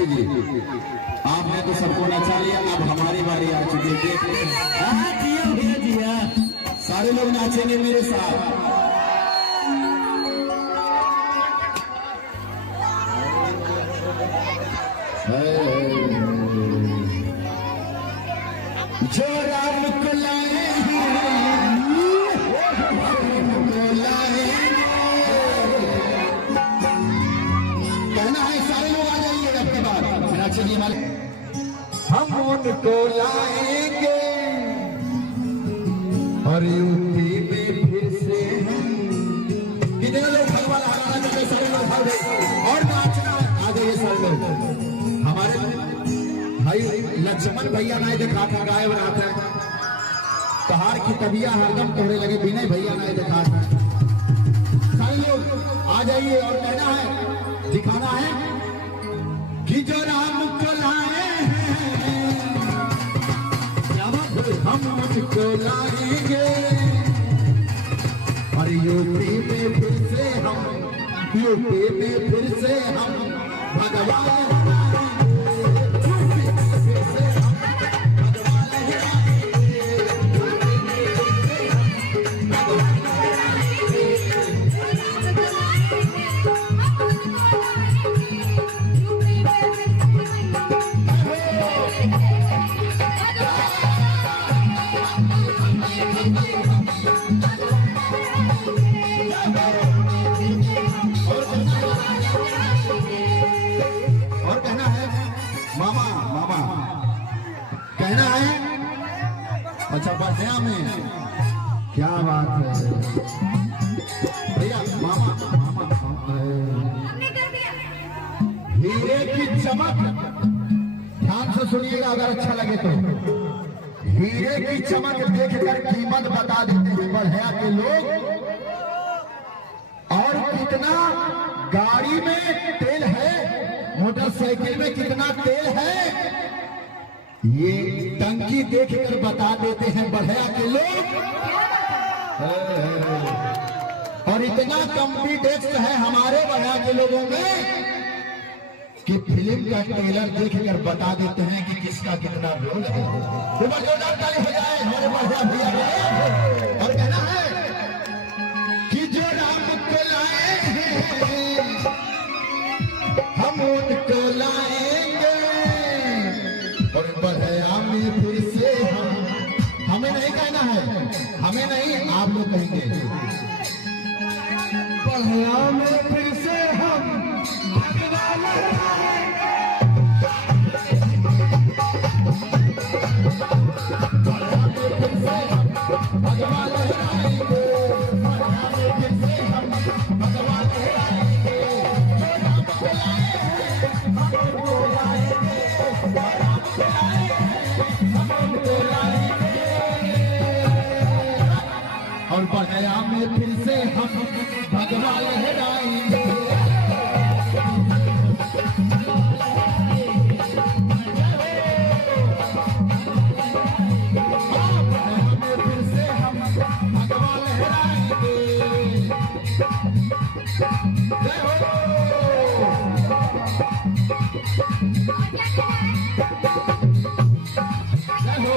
मीनाक्षी जी, आपने तो सबको नचा लिया, अब हमारी बारी आ चुकी है। जिया भैया जिया, सारे लोग नाचेंगे मेरे साथ। जो राम को लाए कहना है, सारे लोग आ जाइए अपने बाद। मीनाक्षी जी हमारे, हम उनको लाएंगे और यूपी में फिर से कितने लोग भगवान हमारा करके सारे लोग भाग गए और नाचना आ गए सारे लोग। हमारे भाई लक्ष्मण भैया नहीं देखा था, गाय बनाता है पहाड़ की तबिया हरदम तोड़े लगे, विनय भैया नहीं देखा था। सारे लोग आ जाइए और कहना है, दिखाना है कि जो राम को लाए हैं हम उनको लाएंगे और यूपी में फिर से हम भगवान कहना है। अच्छा बर्थडे में क्या बात है भैया, मामा हीरे की चमक, ध्यान से सुनिएगा अगर अच्छा लगे तो। हीरे की चमक देखकर कीमत बता देते हैं बढ़िया के लोग, और कितना गाड़ी में तेल है, मोटरसाइकिल में कितना तेल है, ये टंकी देखकर बता देते हैं बढ़िया के लोग। और इतना कॉन्फिडेंस है हमारे बढ़िया के लोगों में कि फिल्म का ट्रेलर देखकर बता देते हैं कि किसका कितना रोल है। तो जोरदार ताली हो जाए हमारे बढ़िया भैया। और कहना है कि जो राम को लाए हैं हम उनको लाएंगे और बढ़िया में फिर से हमें नहीं कहना है, हमें नहीं आप लोग कहेंगे, बढ़िया में फिर से हम और बढ़िया में फिर से हम भगवा लहराएंगे। फिर से हम भगवा लहराएंगे। जय हो